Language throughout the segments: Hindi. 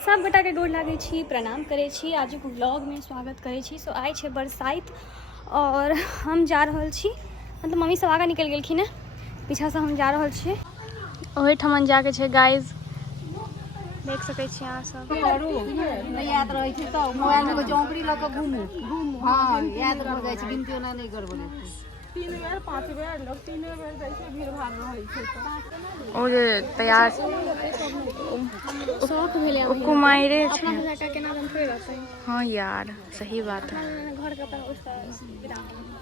सब गोटा के गोर लागै छी, प्रणाम करै छी। आजुक व्लॉग में स्वागत करै छी। सो आइ छै बरसाइत और हम जा रहल छी, मतलब मम्मी सब आगा निकल गेलखिन हैं, पीछा से हम जा रहल छी। ओहि ठमन जाके छै गाइज, देख सकै छी अहाँ सब। याद रहे छै त मोबाइल में जौंपड़ी ल के घूमू हां याद रह जाय छै, गिनती ओना नहीं गड़बड़ होते। 3 बेर 5 बेर लोग 3 बेर जाय छै, भीड़ भाड़ रहे छै और तैयार शौक भेले कुमाइरे अपना छै। बुझा के केना दम थोड़े रहते। हाँ यार सही बात है। घर के अपन उसका विदा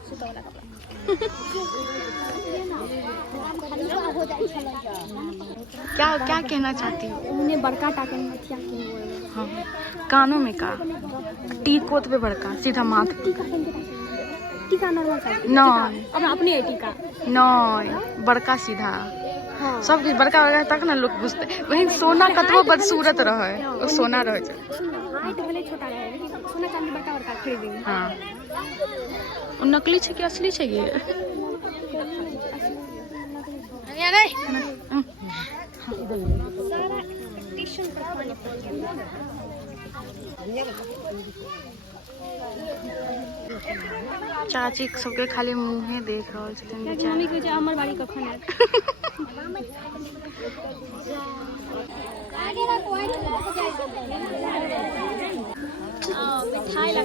सुतो वाला कपड़ा क्या क्या कहना चाहती हो? उन्हें बड़का टाके मथिया के हाँ कानों में का टीकोत पे बड़का सीधा माथ पे टीका नॉर्मल साइज नहीं अब अपने है टीका नहीं बड़का सीधा हां सब कुछ बड़का बड़का तक ना लोग बुझते। वही सोना कतबो बदसूरत रहे ओ सोना रहे छै। हाइट भले छोटा रहे लेकिन सोना चांदी बड़का बड़का खरीदेंगे। हाँ वो नकली छै कि असली छै ये? अरे सारा टिश्यू पर पानी पड़ गया। चाची सबके खाली मुंहे देख रहल छथिन बेचारा। मम्मी के जे हमर बाड़ी कखन है मिठाई ला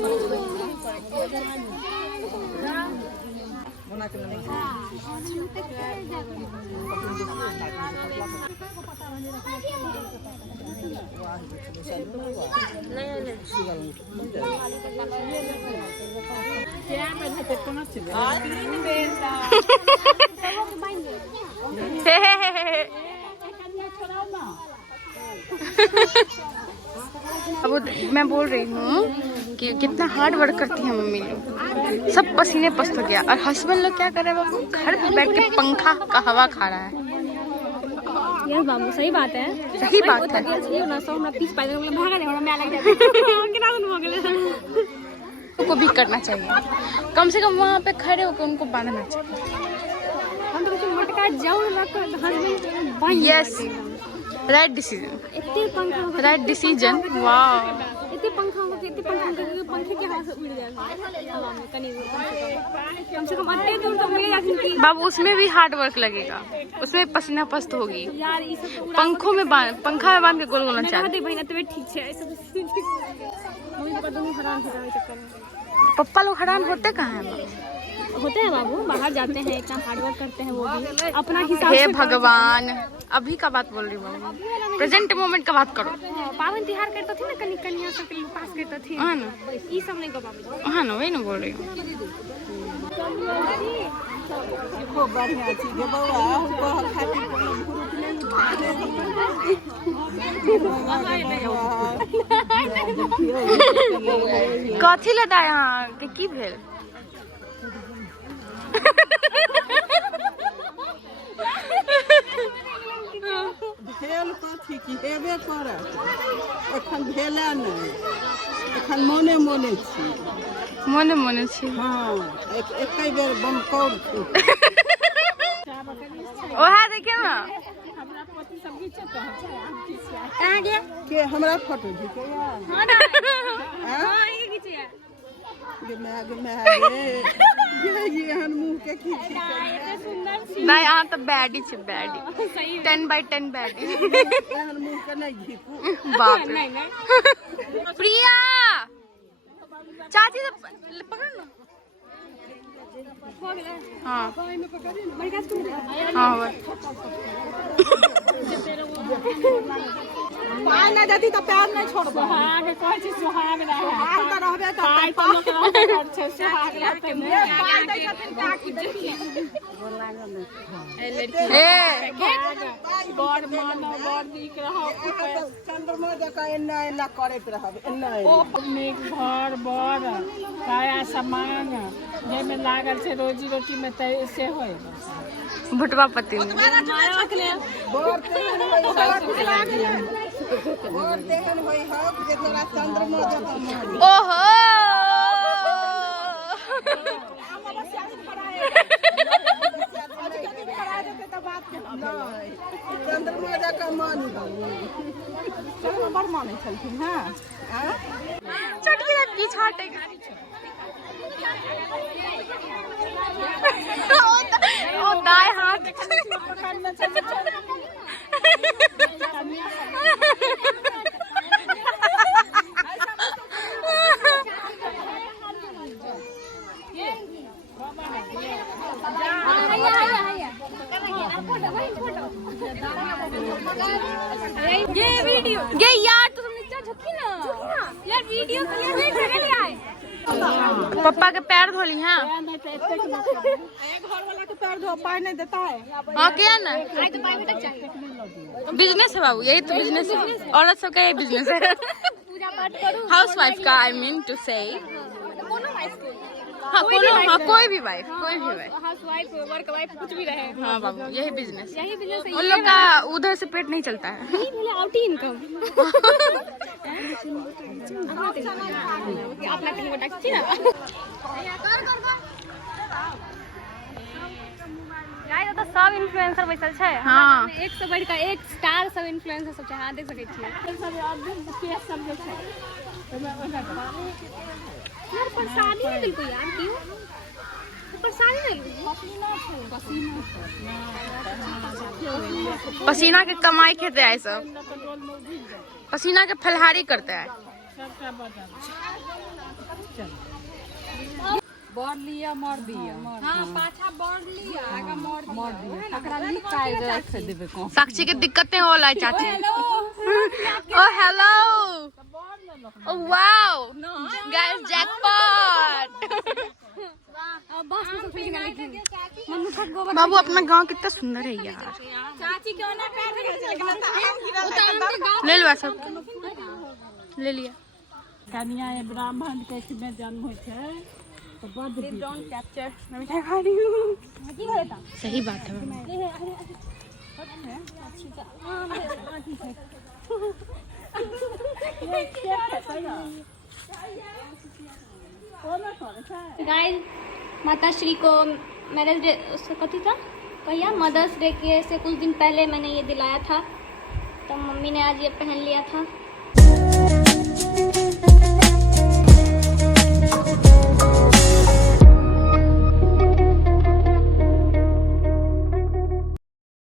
अब मैं बोल रही हूँ कि कितना हार्ड वर्क करती है मम्मी लोग, सब पसीने पस्त हो गया और हस्बैंड लोग क्या कर रहे हैं बाबू? घर पे बैठ के पंखा का हवा खा रहा है। यार बाबू सही बात है, सही बात है। ना सो हमरा 30 पाई मतलब भागा दे हमरा मैं लग जाए केना दिन हो गेले। को भी करना चाहिए, कम से कम वहाँ पे खड़े होकर उनको बांधना चाहिए। हम तो मटका जाऊ लग husband by yes right decision, इतने पंखा राइट डिसीजन। वाह इतने पंखा पंखे के हवा से उड़ जाए हवा में कनी कम से कम अट्टे दूर तो मिल जाती थी। बाबू उसमें भी हार्ड वर्क लगेगा, उसमें पसीना पस्त होगी। यार ये सब तो पंखों में पंखा में बांध के गोल गोल नचा। बहना तबीयत ठीक है ऐसे मम्मी पापा दोनों हैरान हो रहे चक्कर में। पप्पा लोग हैरान होते कहाँ हैं? होते हैं बाबू, बाहर जाते हैं इतना हार्ड वर्क करते हैं वो भी अपना हिसाब हे से। भगवान अभी का बात बोल रही हूँ बाबू, प्रेजेंट मोमेंट का बात करो। पावन तिहार करते थे ना कनी कनिया सब के पास करते थे हाँ ना, ये सब नहीं कर पावे। हाँ ना वही ना बोल रही हूँ। खूब बढ़िया चीज है बउआ कथी लदा यहाँ के की भेल? भेल कथी की हेबे करत, एखन भेले नहीं, एखन मोने मोने छी। मोने मोने छी। हाँ एक बेर बमकौर फूट। ओहा देखिए ना कहां गया के हमरा फोटो घिचे हां ना हां ये खींचे गे ये हन मुंह के खींची इतने सुंदर छी नहीं यहाँ तो बैडी छे बैडी सही 10x10 बैडी। एहन मुंह के नहीं घीकू। बाप रे। नहीं नहीं प्रिया चाची से पकड़ ना। हो गया हाँ बड़का स्कूल हाँ पाय ना जाती तो प्यार नहीं छोड़बो। सुहाग कह छी सुहाग रहे पाय तो रहबे पाय करते। तो लोग रहबे छै सुहाग रहते पाय दै छथिन काकी ए बड़ मानो बड़ नीक रहो चंद्रमा जका एना एना करैत रहब एना नीक घर बड़ काया सामान जेमे लागल छै रोजी रोटी में तय से होय भुटवा पति में मारो के लिए बोर तेहन होई हक जे तोरा चंद्रमा जका मारी। ओहो चंद्रमा जकाँ मानी बड़ मानै छलखिन हँ छोटकी लड़की छाटे ओ दाएं हाथ ये वीडियो ये यार तो तुम नीचे झुकी ना यार वीडियो क्लियर नहीं कर लिया है पप्पा के पैर धोली हैं घर वाला के पैर धो पानी नहीं देता है हाँ क्या ना बिजनेस है बाबू यही तो बिजनेस है औरत सबका यही बिजनेस है हाउस वाइफ का आई मीन टू से हाँ कोई भी wife house wife work wife कुछ भी रहे हाँ बाबू यही बिजनेस यही बिजनेस है उन लोग का उधर से पेट नहीं चलता है आउट इनकम अपना तीन गोटा छी ना गाइस तो सब इन्फ्लुएंसर बैठल छै हां एक से बढ़ के एक स्टार सब इन्फ्लुएंसर सब छै हां देख सकै छियै यार परेशानी नहीं बिल्कुल यार क्यों परेशानी नहीं पसीना के कमाई खेते हैं सब पसीना के फलहारी करते हैं बढ़ लिया मर दिया हां पाछा बढ़ लिया आगा मर दिया एकरा लिख के रख देबे को साक्षी के दिक्कतें होला है चाची ओ हेलो ओ वाओ गाइस जैकपॉट बस में सब लेकिन मनु ठग गोबर बाबू अपना गांव कितना सुंदर है यार चाची क्यों ना पैर देखे लेकिन ले लो सब ले लिया कन्या ब्राह्मण के में जन्म होय छै तो बड डोंट कैप्चर मैं मिठाई खा रही हूँ की होता सही बात है गाइस माता श्री को मैरिज डे कथी था कहिया मदर्स डे के से कुछ दिन पहले मैंने ये दिलाया था तो मम्मी ने आज ये पहन लिया था